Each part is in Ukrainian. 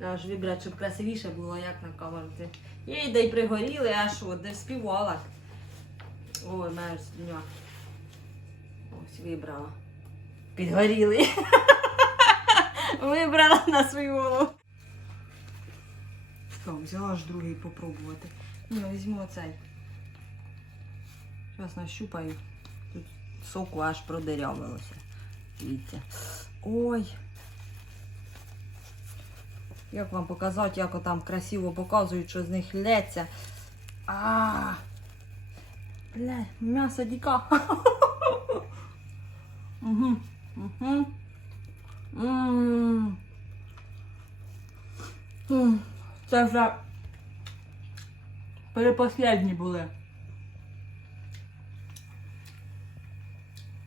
Аж вибрати, щоб красивіше було, як на камеру. І де й пригоріли, а що, де співала. Ой, моя слюня. Ось вибрала. Підгоріли. Вибрала на свою голову. Так, взяла аж другий попробувати. Ні, візьму оцей. Зараз нащупаю. Тут соку аж продерявилося. Дивіться. Ой. Як вам показати, як там красиво показують, що з них лється. А. Бля, м'ясо діка. Угу. Угу. Це вже перепослідні були.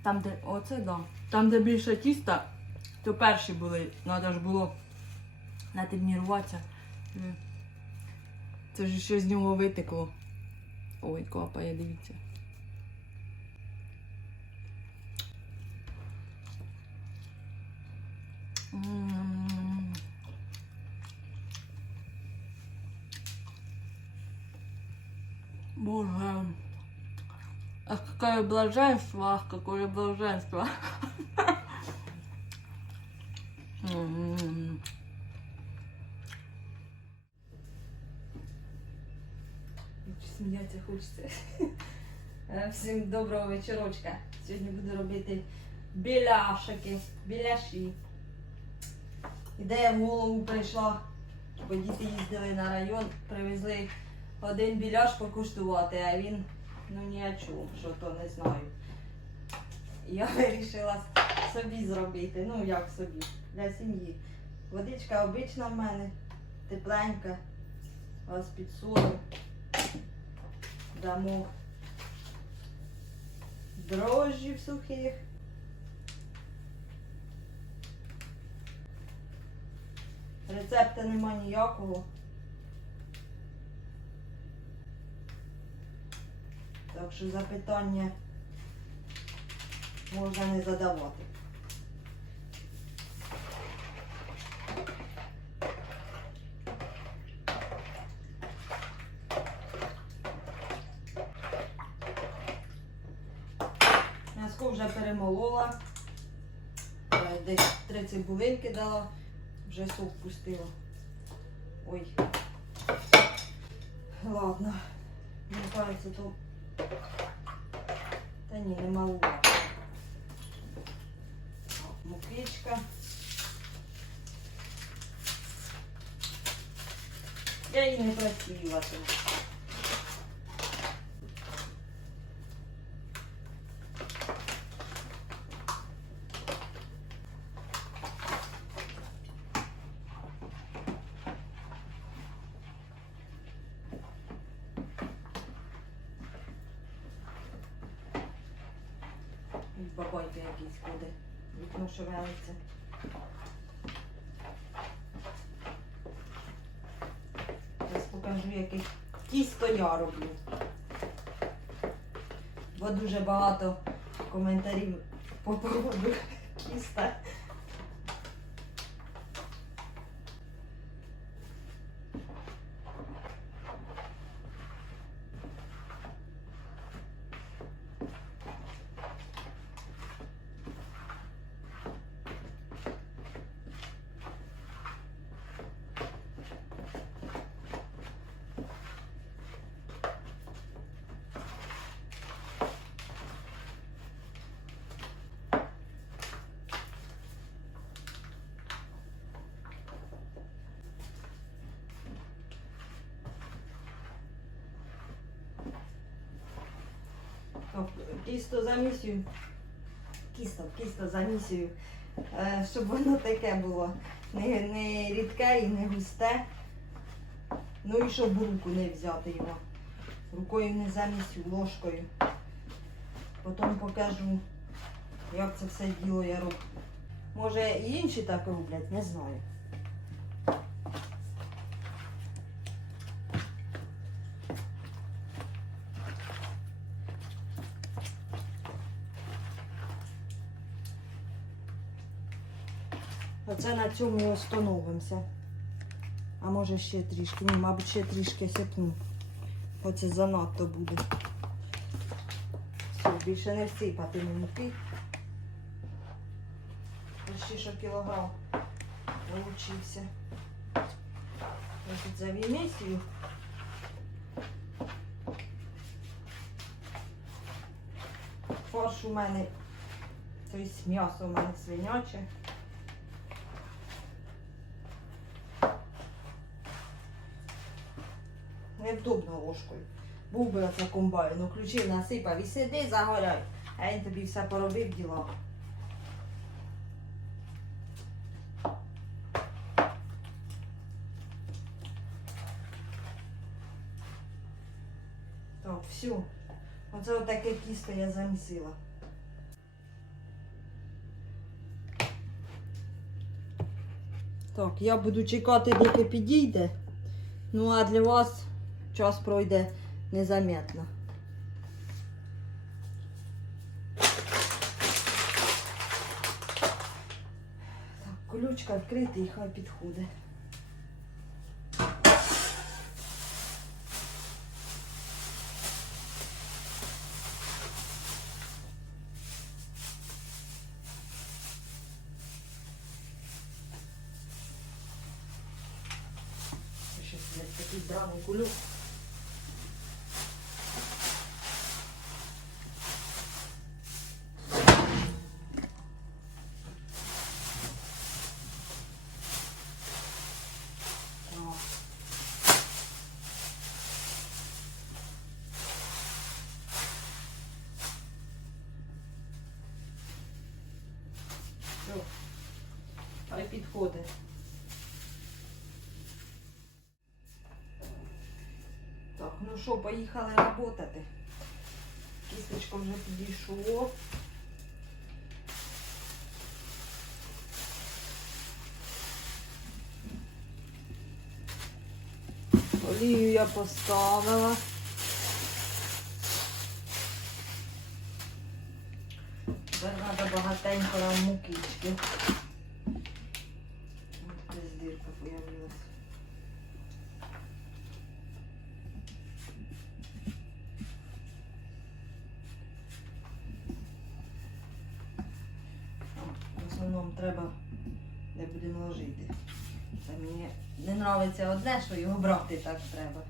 Там, де оце да. Там, де більше тіста, то перші були. Треба ж було натемніруватися. Е. Це ж ще з нього витекло. Ой, капає, дивіться. М. Боже. Ах, какое блаженство, ах, какое блаженство. Сміятися. Е, Всім доброго вечорочка. Сьогодні буду робити біляшики, біляші. Ідея в голову прийшла, бо діти їздили на район, привезли один біляш покуштувати, а він ну ні о чому, що то не знаю. Я вирішила собі зробити, ну як собі, для сім'ї. Водичка обична в мене, тепленька, ось під солом. Дамо дрожжів сухих. Рецепта нема ніякого. Так що запитання можна не задавати. М'яско вже перемолола. Десь три цибулинки дала, вже сок пустила. Ой. Ладно. Мені кажеться, то. Та ні, не малувати. Мукичка. Я її не просіюватиму. Від бабайки якісь буде. Вікно шевелиться. Зараз покажу, яке тісто я роблю. Бо дуже багато коментарів по поводу тіста. Тісто замісюю. Кісто, кісто замісюю. Е, Щоб воно таке було. Не, не рідке і не густе. Ну і щоб руку не взяти його. Рукою не замісю, ложкою. Потім покажу, як це все діло я роблю. Може і інші так роблять, не знаю. Цьому остановимося. А може ще трішки. Ні, мабуть, ще трішки сипну. Бо це занадто буде. Все, більше не всипати муки. Почти що кілограм получився. Ось тут завімісію. Фарш у мене, тобто м'ясо у мене свиняче. Невдобно ложкою. Був би оце комбайн, ну включив, насипав і сиди, загоряй. А він тобі все поробив діла. Так, все. Оце отаке тісто я замісила. Так, я буду чекати, доки підійде. Ну а для вас час пройде незаметно. Так, колючка відкрита і хай підходить. Це щось блядь, такий драний кулюк. О. Все. Хай. Так, ну що, поїхали працювати. Кісточка вже підійшло. Олію я поставила. Треба багатенько нам мукички. Його брати так треба.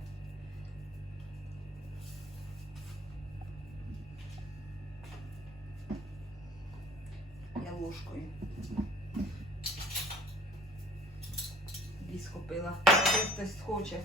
Я ложкою. Дві схопила. Хтось хоче.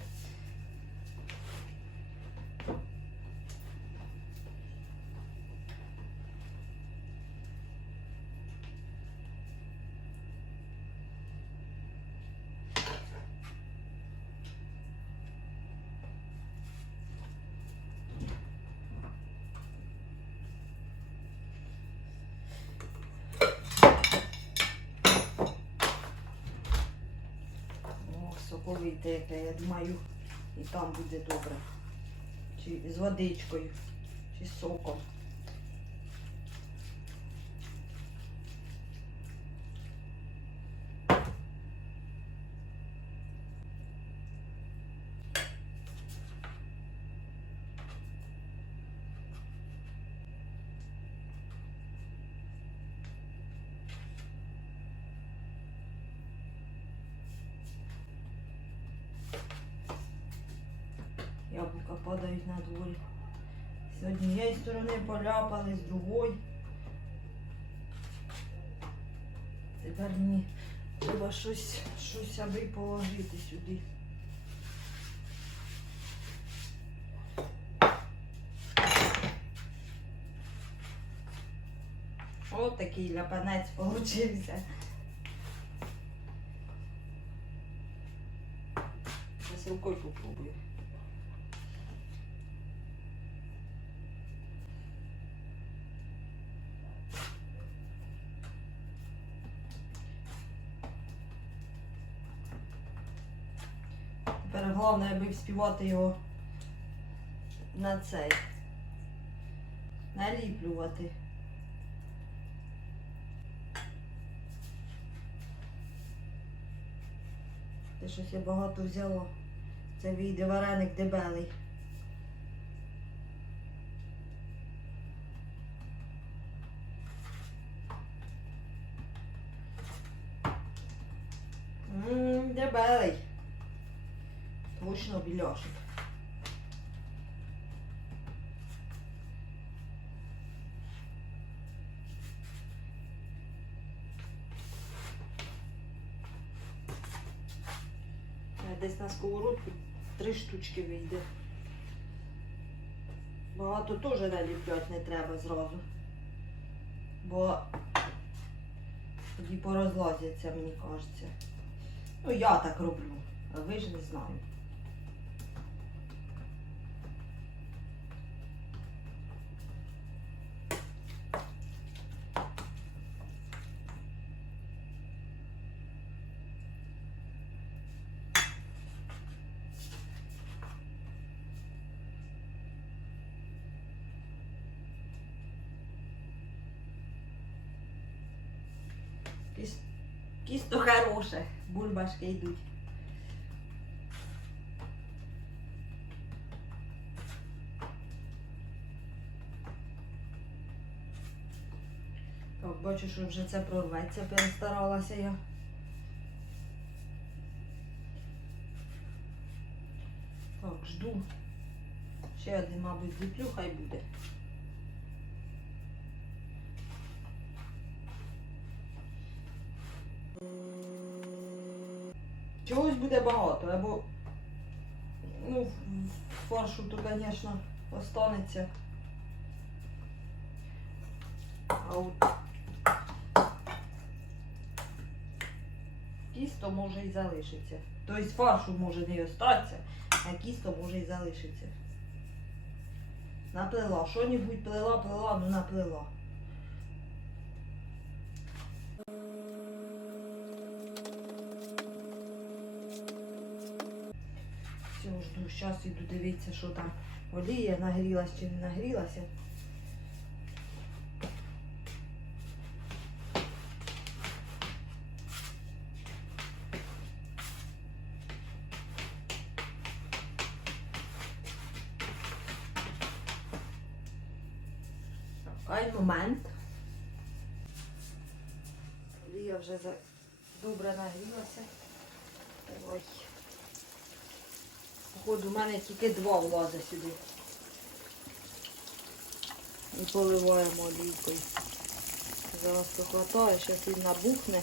Яке, я думаю, і там буде добре. Чи з водичкою, чи з соком. Падають на дворі. З однієї сторони поляпали, з другої. Тепер мені треба щось, щось аби положити сюди. Ось такий ляпанець получився. Зараз рукою попробую. Головне, аби вспівати його на цей. Наліплювати. Це щось я багато взяла. Це вийде вареник дебелий. Штучки. Багато теж наліпляти не треба зразу. Бо тоді порозлазяться, мені кажеться. Ну, я так роблю, а ви ж не знаю. Кісто хороше, бульбашки йдуть. Так, бачу, що вже це прорветься, перестаралася я. Так, жду. Ще один, мабуть, зліплю, хай буде. Буде багато, або ну, фаршу то, звісно, останеться. А от кісто може і залишиться. Тобто фаршу може не остатися, а кісто може і залишиться. Наплела. Що-небудь плела, плела, ну наплела. Зараз іду дивитися, що там олія нагрілась чи не нагрілася. Ай момент. Олія вже добре нагрілася. Ой. Походу, у мене тільки два влазить сюди. І поливаємо олійкою. Зараз похватаю, зараз він набухне.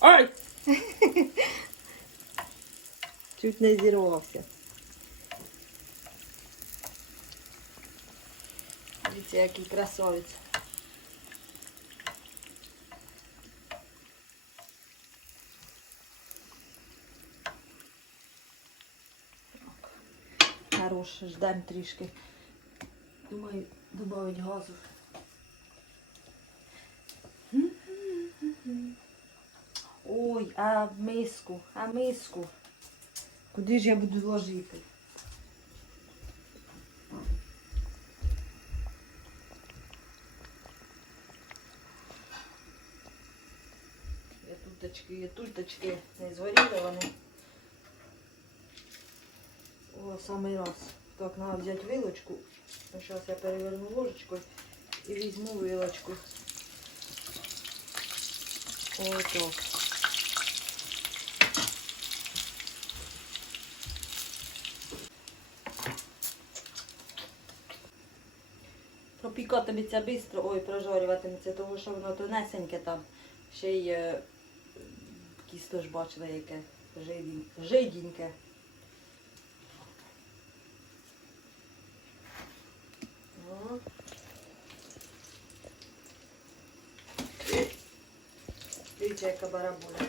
Ай! Чуть не зірвався. Дивіться, який красавець. Хорош, ждемо трішки. Думаю, додати газу. Ой, а миску, а миску. Куди ж я буду ложити? Є туточки, є тульточки, не згоріли вони. О, самий раз. Так, треба взяти вилочку. Зараз я переверну ложечкою і візьму вилочку. Отак. Пропікатиметься швидко, ой, прожарюватиметься, тому що воно тонесеньке там. Ще й е, кісто ж бачила яке жидінь- жидіньке. О. Дивіться, яка барабуля.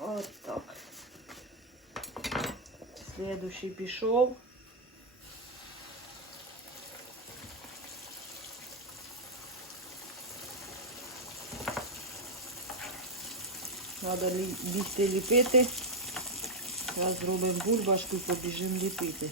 От так. Следующий пішов. Треба бігти ліпити. Зараз зробимо бульбашку і побіжимо ліпити.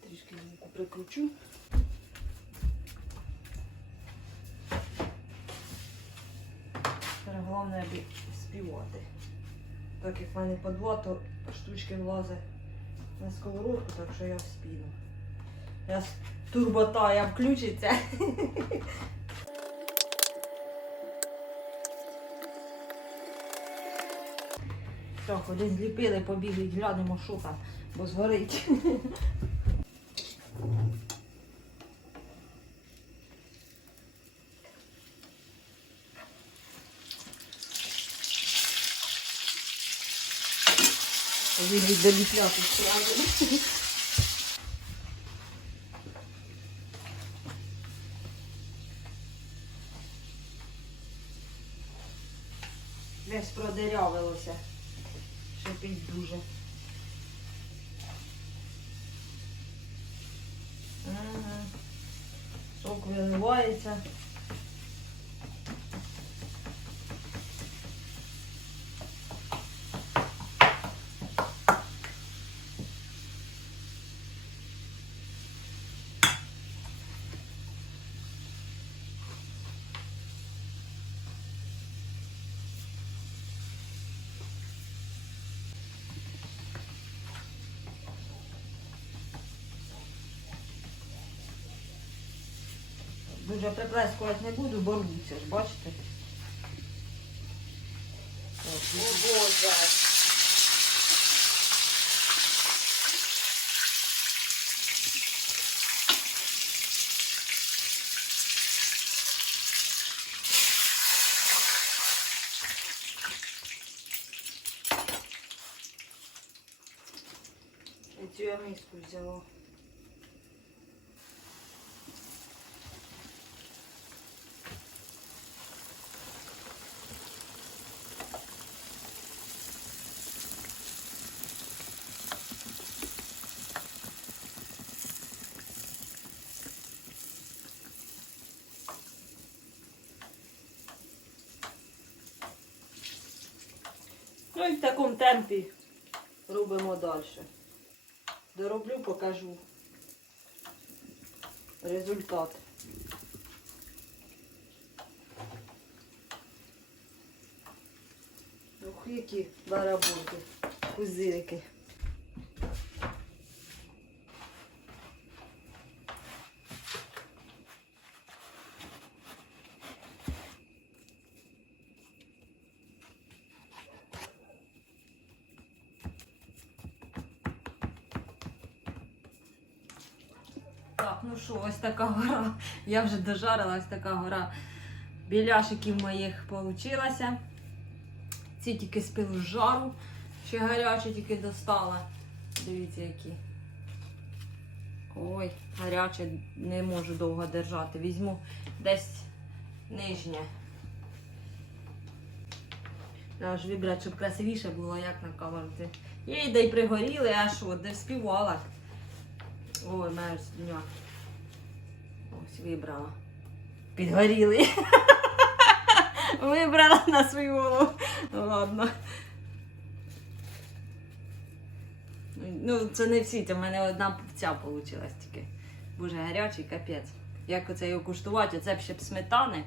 Трішки прикручу. Головне аби співати. Так як в мене по два, то штучки влазить на сковородку, так що я вспіну. Зараз турботая включиться. Так, один зліпили, побігли, глянемо, що там, бо згорить. Повинні доліпляти сразу. Десь продерявилося. Шипить дуже. Дуже приплескувати не буду, бо рвуться ж, бачите? О Боже! Цю я миску взяла. І в такому темпі робимо далі. Дороблю, покажу результат. Ох, які барабоки, кузирики. Так, ну що, ось така гора. Я вже дожарила така гора біляшиків моїх получилася. Ці тільки з пилу жару. Ще гарячі тільки достала. Дивіться, які. Ой, гаряче не можу довго держати. Візьму десь нижнє. Треба ж вибрати, щоб красивіше було, як на камеру. Їй де й пригоріли, а що, де співала. Ой, мерзня. Ось вибрала. Підгоріли. Вибрала на свою голову. Ну, Ладно. Ну, це не всі, це в мене одна ця вийшла тільки. Боже, гарячий капець. Як оце його куштувати, оце б ще б сметани.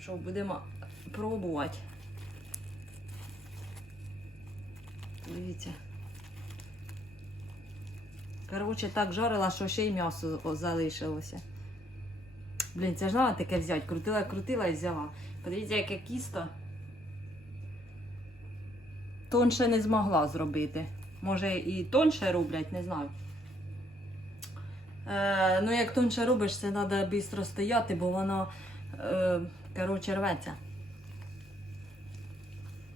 Що, будемо пробувати. Дивіться. Коротше, так жарила, що ще й м'ясо залишилося. Блін, це ж треба таке взяти. Крутила, крутила і взяла. Подивіться, яке кісто. Тонше не змогла зробити. Може і тонше роблять, не знаю. Е, ну, як тонше робиш, це треба швидко стояти, бо воно е, коротше рветься.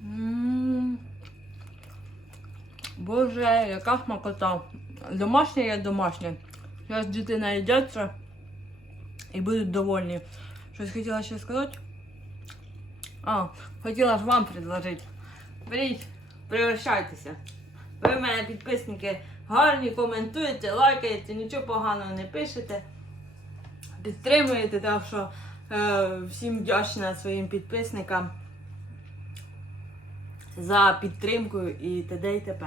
М. Боже, яка смакота. Домашнє є домашнє. Зараз діти наїдяться і будуть довольні. Щось хотіла ще сказати? А, хотіла ж вам предложити. Беріть, пригощайтеся. Ви в мене підписники гарні, коментуєте, лайкаєте, нічого поганого не пишете. Підтримуєте, так що е, всім вдячна своїм підписникам за підтримку і т.д. і т.п.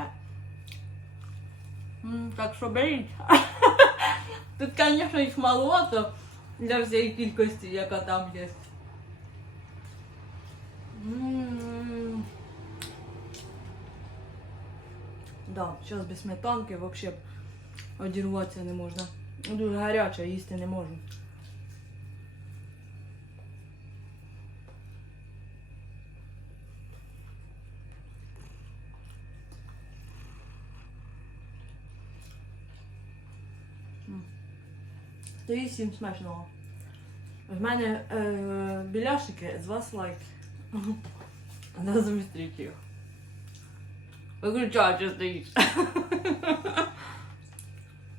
Так що беріть. Тут, звісно, їх маловато для всієї кількості, яка там є. Да, зараз без сметанки взагалі одірватися не можна. Дуже гаряче, їсти не можу. Тоді всім смачного. В мене е, біляшики, з вас лайк. До зустрічі. Виключай, що стоїш.